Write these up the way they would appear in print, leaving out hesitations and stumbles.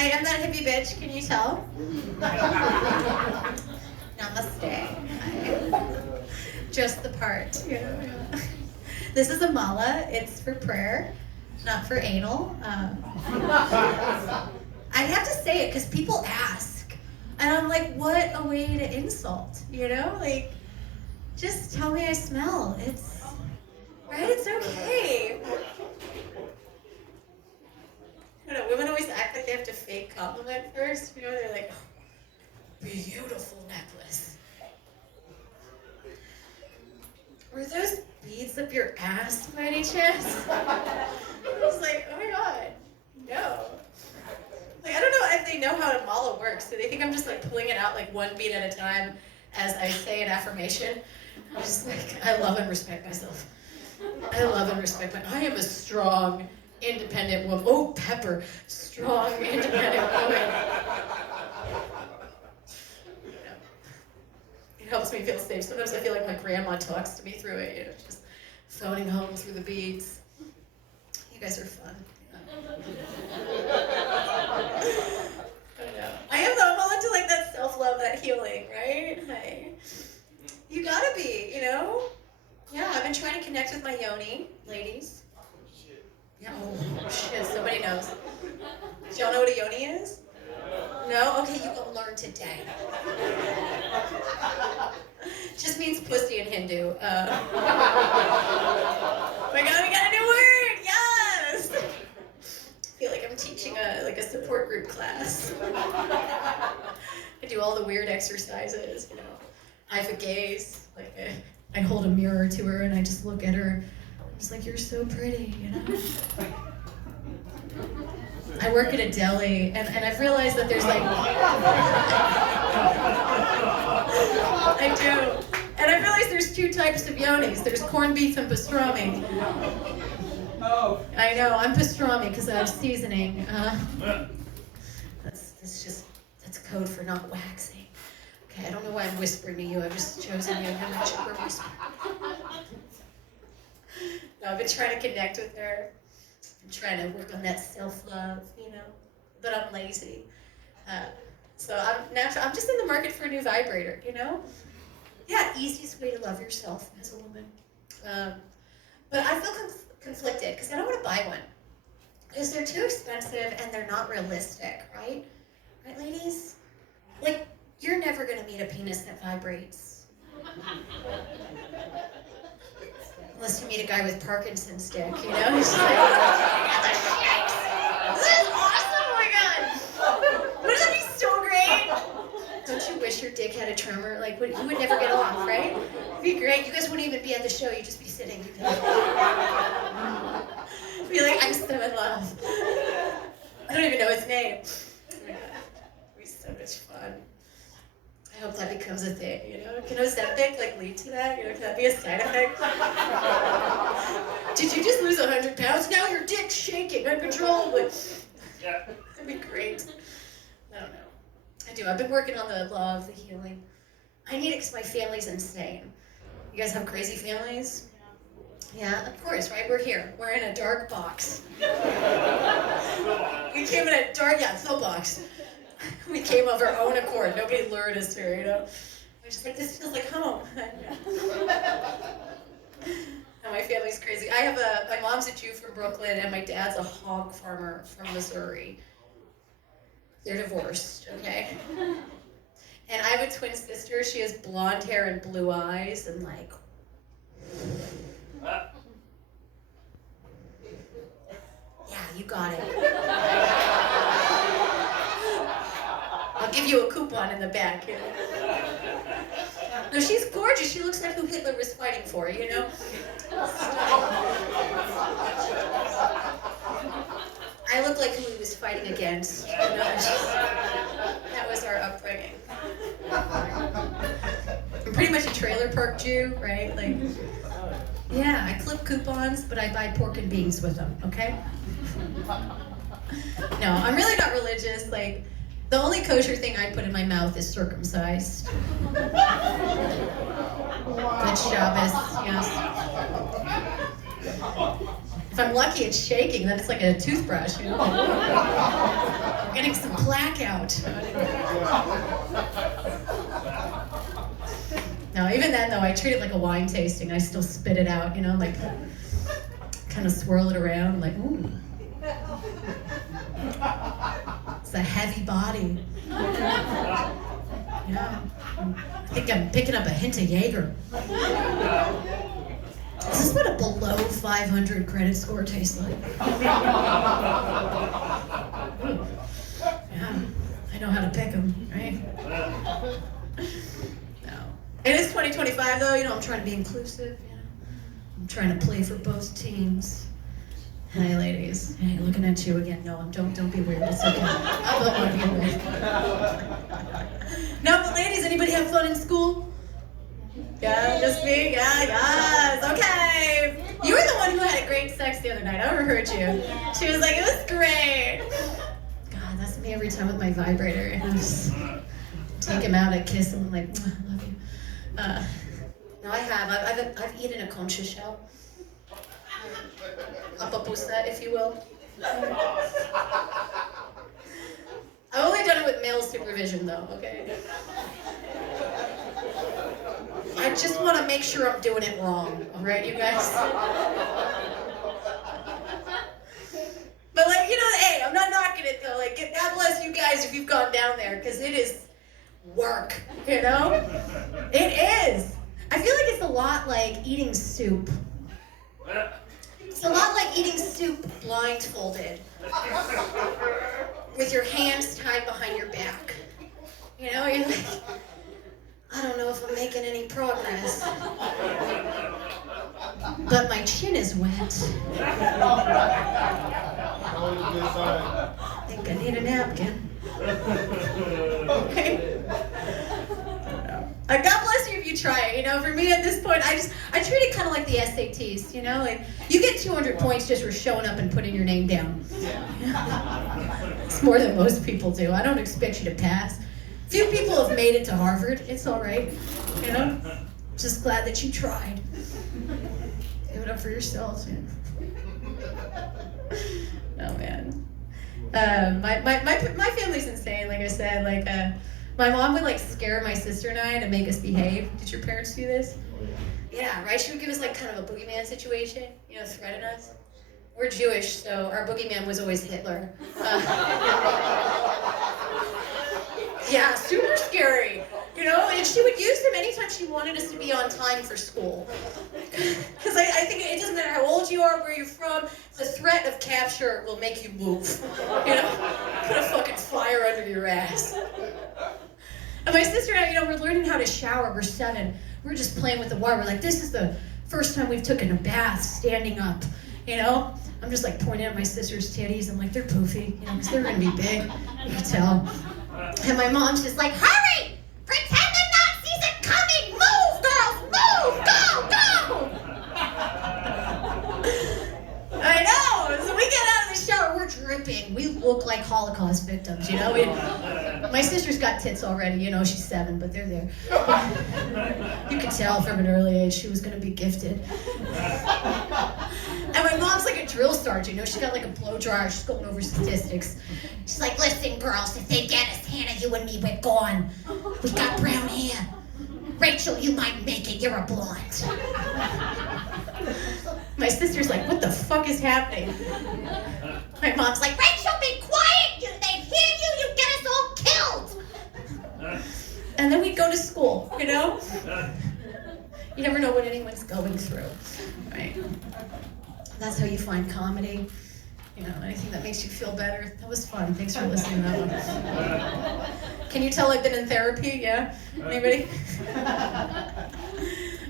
I am that hippie bitch, can you tell? Namaste. Just the part. Yeah. This is a mala. It's for prayer, not for anal. I have to say it because people ask. And I'm like, what a way to insult, you know? Like, just tell me I smell. It's, right? It's okay. I don't know, women always act like they have to fake compliment first. You know, they're like, oh, beautiful necklace. Were those beads up your ass by any chance? I was like, oh my god, no. Like, I don't know if they know how a mala works. Do they think I'm just like pulling it out like one bead at a time as I say an affirmation? I'm just like, I love and respect myself. I love and respect I am a strong, independent woman. Oh, Pepper, strong, independent woman. It helps me feel safe. Sometimes I feel like my grandma talks to me through it, you know, just phoning home through the beads. You guys are fun. I am though, I'm all into like that self-love, that healing, right? Like, you gotta be, you know? Yeah, I've been trying to connect with my yoni, ladies. Yeah, oh shit, somebody knows. Do y'all know what a yoni is? No? Okay, you go learn today. Just means pussy in Hindu. Oh my god, we got a new word! Yes! I feel like I'm teaching a support group class. I do all the weird exercises, you know. I have a gaze, like I hold a mirror to her and I just look at her. I'm just like, you're so pretty, you know? I work at a deli and I've realized that there's like, I do. And I've realized there's two types of yonis. There's corned beef and pastrami. Oh. I know, I'm pastrami because I have seasoning. That's code for not waxing. Okay, I don't know why I'm whispering to you. I've just chosen you. I'm a chipper whisper. No, I've been trying to connect with her. I'm trying to work on that self-love, you know, but I'm lazy. So I'm just in the market for a new vibrator, you know? Yeah, easiest way to love yourself as a woman. But I feel conflicted because I don't want to buy one. Because they're too expensive and they're not realistic, right? Right, ladies? Like, you're never going to meet a penis that vibrates. Unless you meet a guy with Parkinson's dick, you know? He's just like, I got the shakes. This is awesome, oh my god. Wouldn't that be so great? Don't you wish your dick had a tremor? Like, you would never get off, right? It'd be great. You guys wouldn't even be at the show. You'd just be sitting. Be like, I'm so in love. I don't even know his name. Oh my god. It'd be so much fun. I hope that becomes a thing, you know? Can Ozempic, like, lead to that? You know, can that be a side effect? Did you just lose 100 pounds? Now your dick's shaking uncontrollably. Yeah. That'd be great. I don't know. I do. I've been working on the law of the healing. I need it because my family's insane. You guys have crazy families? Yeah, of course, right? We're here. We're in a dark box. We came in a dark, full box. We came of our own accord. Nobody lured us here, you know? We're just like, this feels like home. And my family's crazy. My mom's a Jew from Brooklyn, and my dad's a hog farmer from Missouri. They're divorced, okay? And I have a twin sister. She has blonde hair and blue eyes, and like... Yeah, you got it. I'll give you a coupon in the back. You know? No, she's gorgeous. She looks like who Hitler was fighting for, you know? I look like who he was fighting against. You know? That was our upbringing. I'm pretty much a trailer park Jew, right? Like, yeah, I clip coupons, but I buy pork and beans with them, okay? No, I'm really not religious. Like, the only kosher thing I put in my mouth is circumcised. Good Shabbos, yes. If I'm lucky, it's shaking. Then it's like a toothbrush, you know? I'm getting some plaque out. No, even then, though, I treat it like a wine tasting. I still spit it out, you know? Like, kind of swirl it around. Like, ooh. It's a heavy body. Yeah. I think I'm picking up a hint of Jaeger. Is this what a below 500 credit score tastes like? Yeah, I know how to pick them, right? No. It is 2025 though, you know, I'm trying to be inclusive, you know. I'm trying to play for both teams. Hey ladies, hey, looking at you again. No, don't be weird, it's okay. I don't want to be weird. No, but ladies, anybody have fun in school? Yeah, just me? Yeah, yes, okay. You were the one who had a great sex the other night. I overheard you. She was like, it was great. God, that's me every time with my vibrator. I just take him out, I kiss him, I'm like, I love you. No, I have. I've eaten a concha shell. A papusa, if you will. I've only done it with male supervision, though, okay? I just want to make sure I'm doing it wrong, all right, you guys? But, like, you know, hey, I'm not knocking it, though. Like, God bless you guys if you've gone down there, because it is work, you know? It is. I feel like it's a lot like eating soup. It's a lot like eating soup blindfolded, with your hands tied behind your back. You know, you're like, I don't know if I'm making any progress, but my chin is wet. I think I need a napkin. Okay. God bless you if you try it. You know, for me at this point, I treat it kind of like the SATs. You know, like you get 200 points just for showing up and putting your name down. It's more than most people do. I don't expect you to pass. Few people have made it to Harvard. It's all right. You know, just glad that you tried. Give it up for yourselves. Oh man. My family's insane. Like I said, like my mom would like scare my sister and I to make us behave. Did your parents do this? Yeah, right. She would give us like kind of a boogeyman situation. You know, threaten us. We're Jewish, so our boogeyman was always Hitler. Yeah, super scary. You know, and she would use him anytime she wanted us to be on time for school. Because I think it doesn't matter how old you are, where you're from, the threat of capture will make you move. You know, put a fucking fire under your ass. And my sister and I, you know, we're learning how to shower. We're 7. We're just playing with the water. We're like, this is the first time we've taken a bath standing up. You know, I'm just like pointing at my sister's titties. I'm like, they're poofy, you know, because they're gonna be big. You can tell. And my mom's just like, hurry! Pretend the Nazis are coming! Move, girls! Move! Go! Go! I know! So we get out of the shower, we're dripping. We look like Holocaust victims, you know? My sister's got tits already, you know, she's 7, but they're there. You could tell from an early age she was gonna be gifted. And my mom's like a drill sergeant, you know, she's got like a blow dryer, she's going over statistics. She's like, listen, girls, if they get us, Hannah, you and me, we're gone. We got brown hair. Rachel, you might make it, you're a blonde. My sister's like, what the fuck is happening? My mom's like, Rachel, be quiet! They hear you, you get us all killed! And then we go to school, you know? You never know what anyone's going through, right? That's how you find comedy. You know, anything that makes you feel better. That was fun. Thanks for listening to that one. Can you tell I've been in therapy? Yeah? Anybody?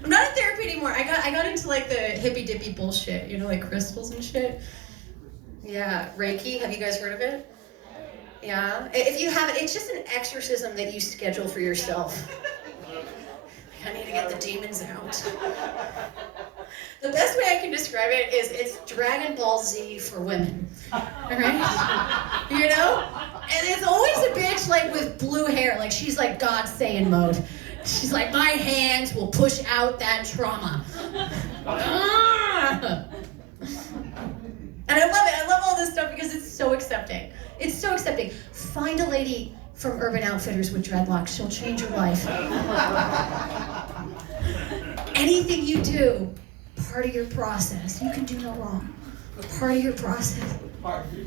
I'm not in therapy anymore. I got into like the hippie dippy bullshit, you know, like crystals and shit. Yeah, Reiki. Have you guys heard of it? Yeah. If you haven't, it's just an exorcism that you schedule for yourself. I need to get the demons out. The best way I can describe it is it's Dragon Ball Z for women. Alright? You know? And it's always a bitch like with blue hair, like she's like God Saiyan mode. She's like, my hands will push out that trauma. And I love it. I love all this stuff because it's so accepting. It's so accepting. Find a lady from Urban Outfitters with dreadlocks. She'll change your life. Anything you do, part of your process. You can do no wrong. Part of your process.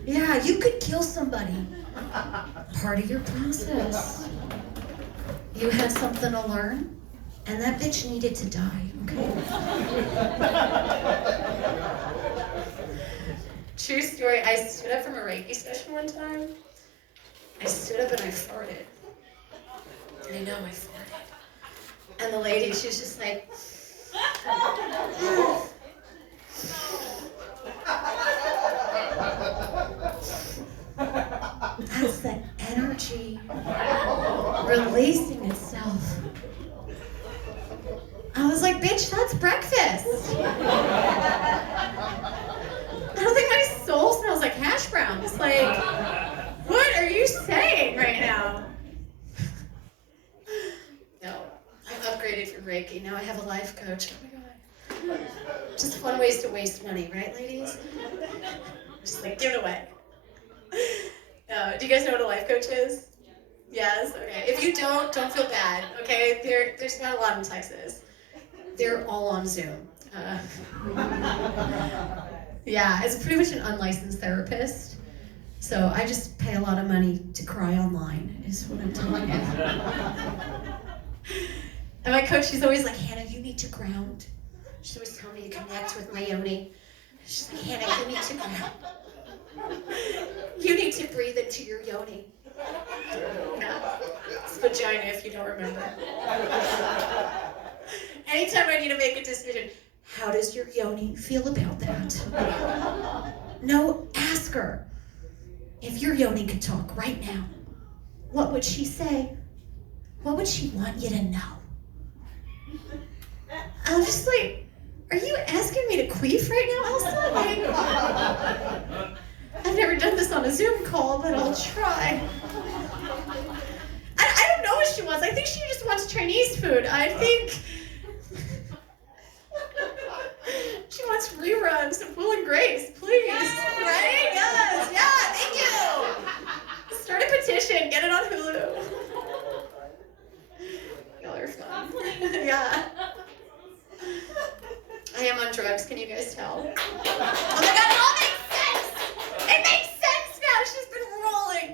Yeah, you could kill somebody. Part of your process. You had something to learn, and that bitch needed to die, okay? True story, I stood up from a Reiki session one time. I stood up and I farted. I know I farted. And the lady, she was just like, that's the energy releasing itself. I was like, bitch, that's breakfast. I don't think my soul smells like hash browns. Like, what are you saying right now? No, I've upgraded from Reiki. Now I have a life coach. Oh my God. Just fun ways to waste money, right, ladies? Just like, give it away. Do you guys know what a life coach is? Yes? Okay. If you don't feel bad, okay? There's not a lot in Texas. They're all on Zoom. Yeah, it's pretty much an unlicensed therapist. So I just pay a lot of money to cry online, is what I'm telling you. And my coach, she's always like, Hannah, you need to ground. She's always telling me to connect with my yoni. She's like, Hannah, you need to ground. You need to breathe into your yoni. Yeah. It's vagina if you don't remember. Anytime I need to make a decision, how does your yoni feel about that? No, ask her. If your yoni could talk right now, what would she say? What would she want you to know? I'm just like, are you asking me to queef right now, Elsa? Like, I've never done this on a Zoom call, but I'll try. I don't know what she wants. I think she just wants Chinese food. I think she wants reruns of Will and Grace, please. Right? Yes. Yeah, thank you. Start a petition. Get it on Hulu. Y'all are fun. Yeah. I am on drugs. Can you guys tell? Oh my God, it all makes sense. It makes sense now. She's been rolling.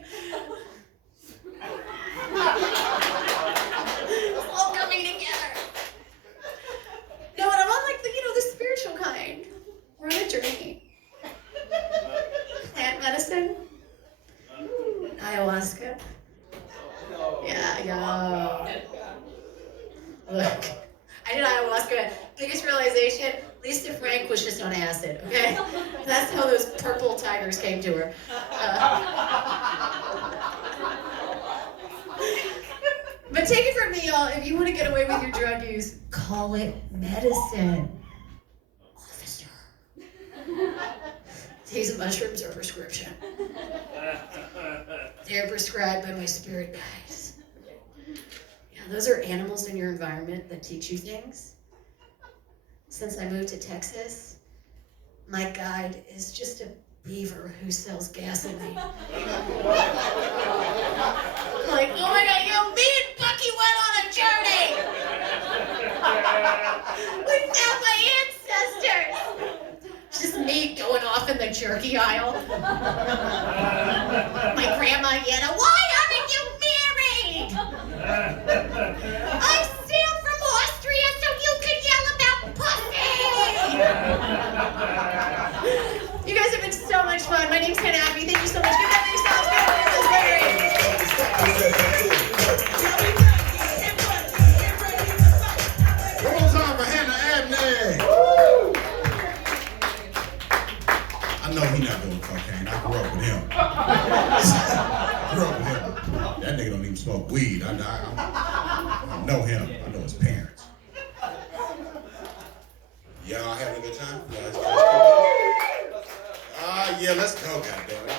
All coming together. No, and I'm on like the spiritual kind. We're on a journey. Plant medicine. Ayahuasca. Yeah. Look, I did ayahuasca. Biggest realization, Lisa Frank was just on acid, okay? That's how those purple tigers came to her. But take it from me, y'all, if you want to get away with your drug use, call it medicine. Officer. These mushrooms are prescription. They're prescribed by my spirit guides. Yeah, those are animals in your environment that teach you things. Since I moved to Texas, my guide is just a beaver who sells gasoline. Like, oh my God, me and Bucky went on a journey. We found my ancestors. It's just me going off in the jerky aisle. My grandma Yenna, why aren't you married? I sailed from Austria so you could yell about pussy. You guys have been so much fun. My name's Hannah Abby. Thank you so much. Give that yourselves. One more time for Hannah Abney. I know he's not doing cocaine. I grew up with him. That nigga don't even smoke weed. I know him. I know his parents. Y'all having a good time? Yeah, let's go, goddamn it.